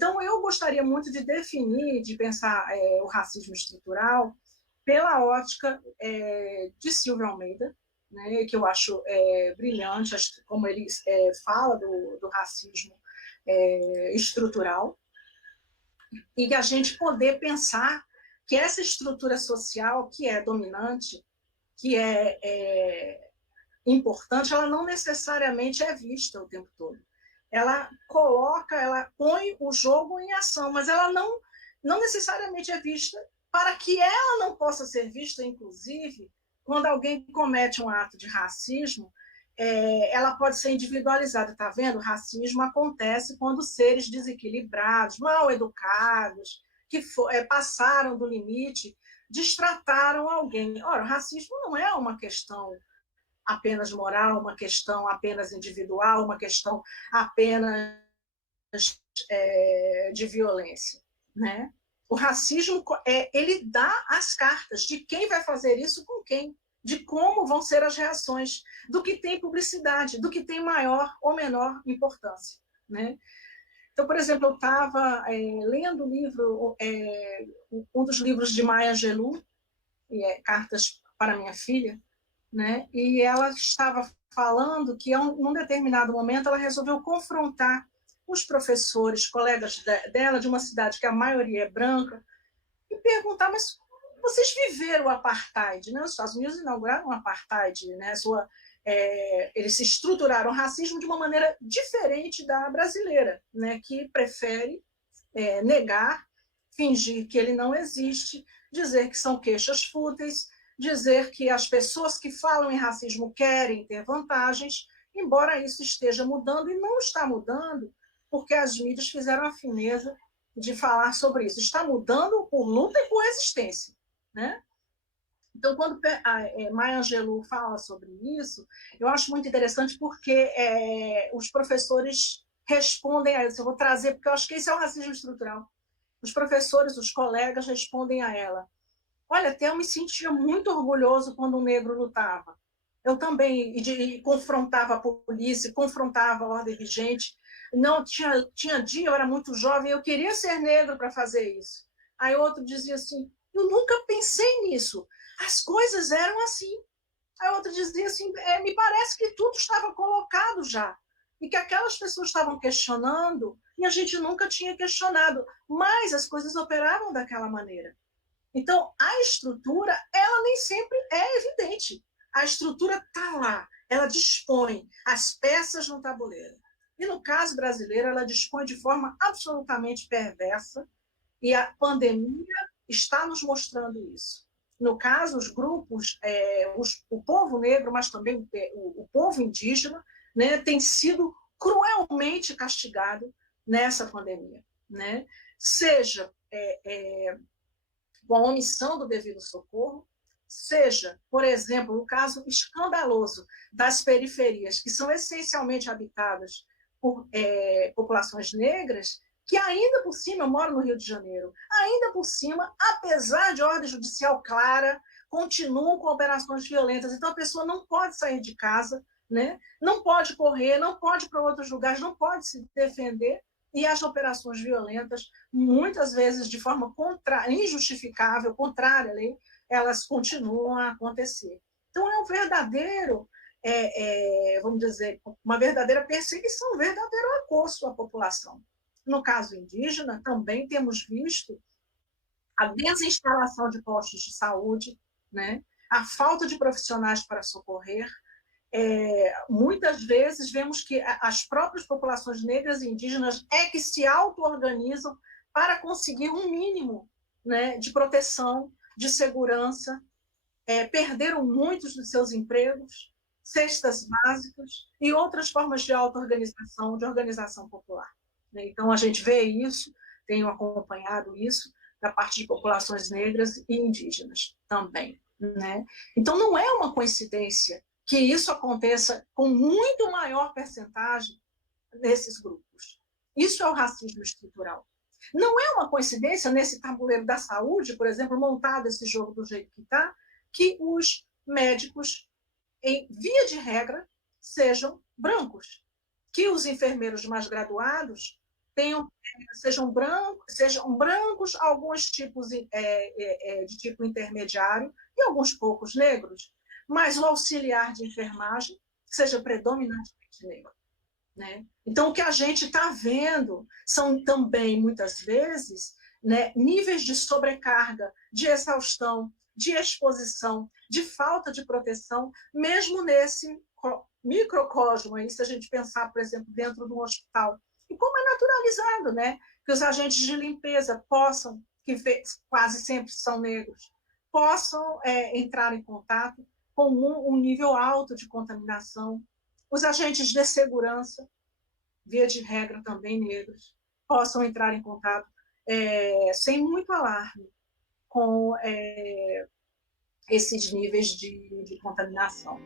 Então, eu gostaria muito de definir, de pensar o racismo estrutural pela ótica de Silvio Almeida, né, que eu acho brilhante, como ele fala do racismo estrutural, e que a gente poder pensar que essa estrutura social que é dominante, que é importante, ela não necessariamente é vista o tempo todo. Ela põe o jogo em ação, mas ela não necessariamente é vista para que ela não possa ser vista, inclusive, quando alguém comete um ato de racismo, ela pode ser individualizada, tá vendo? O racismo acontece quando seres desequilibrados, mal educados, que passaram do limite, destrataram alguém. Ora, o racismo não é uma questão apenas moral, uma questão apenas individual, uma questão apenas de violência, né? O racismo ele dá as cartas de quem vai fazer isso com quem, de como vão ser as reações, do que tem publicidade, do que tem maior ou menor importância, né? Então, por exemplo, eu estava lendo um livro, um dos livros de Maya Angelou, Cartas para Minha Filha, né? E ela estava falando que, num determinado momento, ela resolveu confrontar os professores, colegas dela, de uma cidade que a maioria é branca, e perguntar, mas vocês viveram o apartheid, né? Os Estados Unidos inauguraram o apartheid, né? Eles se estruturaram o racismo de uma maneira diferente da brasileira, né? Que prefere negar, fingir que ele não existe, dizer que são queixas fúteis, dizer que as pessoas que falam em racismo querem ter vantagens, embora isso esteja mudando, e não está mudando porque as mídias fizeram a fineza de falar sobre isso. Está mudando por luta e por resistência, né? Então, quando a Maya Angelou fala sobre isso, eu acho muito interessante porque os professores respondem a isso. Eu vou trazer, porque eu acho que esse é o racismo estrutural. Os professores, os colegas respondem a ela. Olha, até eu me sentia muito orgulhoso quando um negro lutava. Eu também e confrontava a polícia, confrontava a ordem vigente. Não tinha dia, eu era muito jovem, eu queria ser negro para fazer isso. Aí outro dizia assim, eu nunca pensei nisso. As coisas eram assim. Aí outro dizia assim, me parece que tudo estava colocado já. E que aquelas pessoas estavam questionando e a gente nunca tinha questionado. Mas as coisas operavam daquela maneira. Então, a estrutura, ela nem sempre é evidente. A estrutura está lá, ela dispõe as peças no tabuleiro. E no caso brasileiro, ela dispõe de forma absolutamente perversa, e a pandemia está nos mostrando isso. No caso, os grupos, o povo negro, mas também o povo indígena, né, tem sido cruelmente castigado nessa pandemia, né? Seja com a omissão do devido socorro, seja, por exemplo, o caso escandaloso das periferias, que são essencialmente habitadas por populações negras, que ainda por cima, eu moro no Rio de Janeiro, ainda por cima, apesar de ordem judicial clara, continuam com operações violentas. Então a pessoa não pode sair de casa, né? Não pode correr, não pode ir para outros lugares, não pode se defender, e as operações violentas, muitas vezes de forma injustificável, contrária à lei, elas continuam a acontecer. Então, é um verdadeiro, vamos dizer, uma verdadeira perseguição, um verdadeiro acosso à população. No caso indígena, também temos visto a desinstalação de postos de saúde, né? A falta de profissionais para socorrer. Muitas vezes vemos que as próprias populações negras e indígenas que se auto-organizam para conseguir um mínimo, né, de proteção, de segurança, perderam muitos dos seus empregos, cestas básicas e outras formas de auto-organização, de organização popular, né? Então, a gente vê isso, tenho acompanhado isso, da parte de populações negras e indígenas também, né? Então, não é uma coincidência que isso aconteça com muito maior percentagem nesses grupos. Isso é o racismo estrutural. Não é uma coincidência, nesse tabuleiro da saúde, por exemplo, montado esse jogo do jeito que está, que os médicos, em via de regra, sejam brancos, que os enfermeiros mais graduados tenham, sejam brancos, alguns tipos de tipo intermediário e alguns poucos negros, mas o auxiliar de enfermagem seja predominantemente negro. Né? Então, o que a gente está vendo são também, muitas vezes, né, níveis de sobrecarga, de exaustão, de exposição, de falta de proteção, mesmo nesse microcosmo, aí, se a gente pensar, por exemplo, dentro de um hospital. E como é naturalizado, né? Que os agentes de limpeza possam, que quase sempre são negros, possam entrar em contato com um nível alto de contaminação. Os agentes de segurança, via de regra também negros, possam entrar em contato sem muito alarme com esses níveis de contaminação.